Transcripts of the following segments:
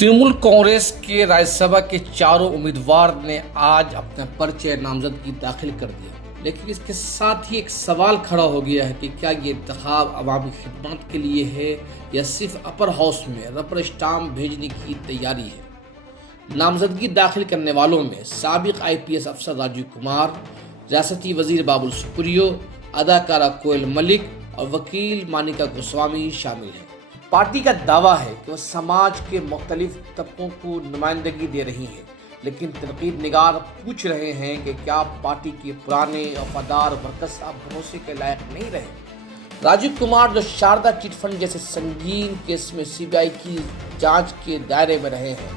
तृणमूल कांग्रेस के राज्यसभा के चारों उम्मीदवार ने आज अपना पर्चे नामजदगी दाखिल कर दिया, लेकिन इसके साथ ही एक सवाल खड़ा हो गया है कि क्या ये इंतखाब अवामी खिदमत के लिए है या सिर्फ अपर हाउस में रबर स्टाम्प भेजने की तैयारी है। नामजदगी दाखिल करने वालों में साबिक IPS अफसर राजीव कुमार, रियासती वजीर बाबुल सुप्रियो, अदाकारा कोयल मलिक और वकील मानिका गोस्वामी शामिल हैं। पार्टी का दावा है कि वह समाज के मुख्तलिफ तबकों को नुमाइंदगी दे रही है, लेकिन तनकीद निगार पूछ रहे हैं कि क्या पार्टी के पुराने वफादार वर्कर्स अब भरोसे के लायक नहीं रहे। राजीव कुमार जो शारदा चिट फंड जैसे संगीन केस में CBI की जांच के दायरे में रहे हैं,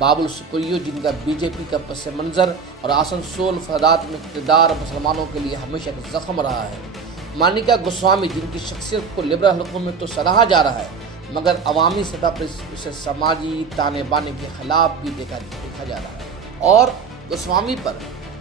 बाबुल सुप्रियो जिनका BJP का पस मंजर और आसनसोल फसादात में किरदार मुसलमानों के लिए हमेशा एक जख्म रहा है, मानिका गोस्वामी जिनकी शख्सियत को लिबरल हलकों में तो सराहा जा रहा है मगर अवामी सतह पर उसे समाजी ताने बाने के खिलाफ भी देखा जा रहा है। और गोस्वामी पर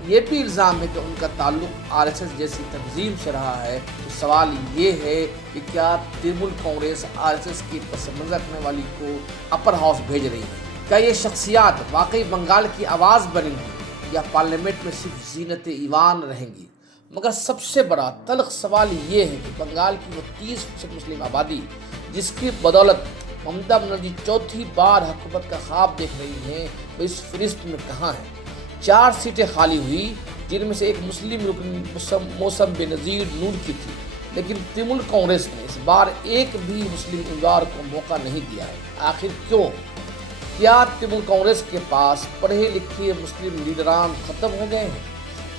यह भी इल्ज़ाम है कि उनका ताल्लुक RSS जैसी तंजीम से रहा है। तो सवाल ये है कि क्या तृणमूल कांग्रेस RSS की पसंद रखने वाली को अपर हाउस भेज रही है? क्या ये शख्सियात वाकई बंगाल की आवाज़ बनेंगी या पार्लियामेंट में सिर्फ जीनत ईवान रहेंगी? मगर सबसे बड़ा तल्ख सवाल ये है कि बंगाल की वो 30% मुस्लिम आबादी जिसकी बदौलत ममता बनर्जी चौथी बार हुकूमत का ख्वाब देख रही हैं, वो इस फहरिस्त में कहाँ है। 4 सीटें खाली हुई जिनमें से एक मुस्लिम रुकन मौसम बेनज़ीर नूर की थी, लेकिन तृणमूल कांग्रेस ने इस बार एक भी मुस्लिम उम्मीदवार को मौका नहीं दिया है। आखिर क्यों? क्या तृणमूल कांग्रेस के पास पढ़े लिखे मुस्लिम लीडरान ख़त्म हो गए हैं?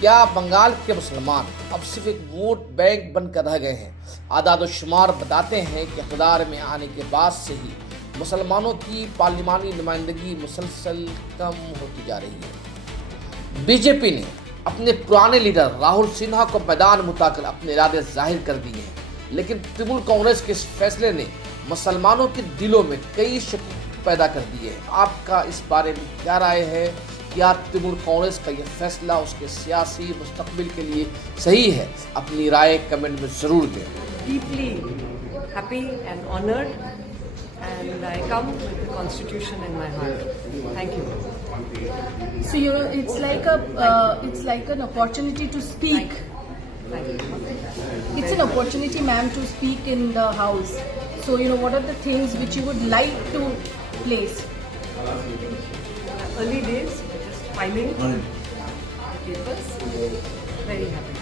क्या बंगाल के मुसलमान अब सिर्फ एक वोट बैंक बनकर रह गए हैं? आदाद शुमार बताते हैं कि इक़्तिदार में आने के बाद से ही मुसलमानों की पार्लिमानी नुमाइंदगी मुसलसल कम होती जा रही है। BJP ने अपने पुराने लीडर राहुल सिन्हा को मैदान में उतारकर अपने इरादे जाहिर कर दिए हैं, लेकिन तृणमूल कांग्रेस के इस फैसले ने मुसलमानों के दिलों में कई शक पैदा कर दिए हैं। आपका इस बारे में क्या राय है? क्या तृणमूल कांग्रेस का यह फैसला उसके सियासी मुस्तकबिल के लिए सही है? अपनी राय कमेंट में ज़रूर दें। Deeply happy and honored, and I come with the Constitution in my heart. Thank you. So it's like an opportunity to speak. Thank you. It's an opportunity, ma'am, to speak in the House. So what are the things which you would like to place? Early days, just filing papers. Very happy.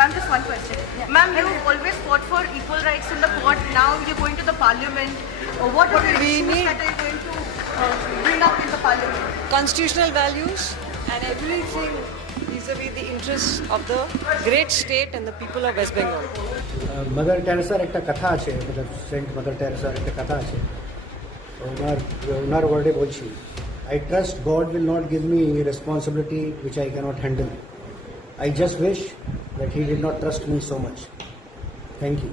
Ma'am, just one question. Ma'am, you always fought for equal rights in the court. Now you're going to the parliament. What are the issues that are going to bring up in the parliament? Constitutional values and everything vis-a-vis the interests of the great state and the people of West Bengal. Mother টেরেসার একটা কথা আছে, Saint mother টেরেসার একটা কথা আছে, ওনার ওয়ার্ডে বলছি, I trust God will not give me a responsibility which I cannot handle. I just wish that He did not trust me so much. Thank you.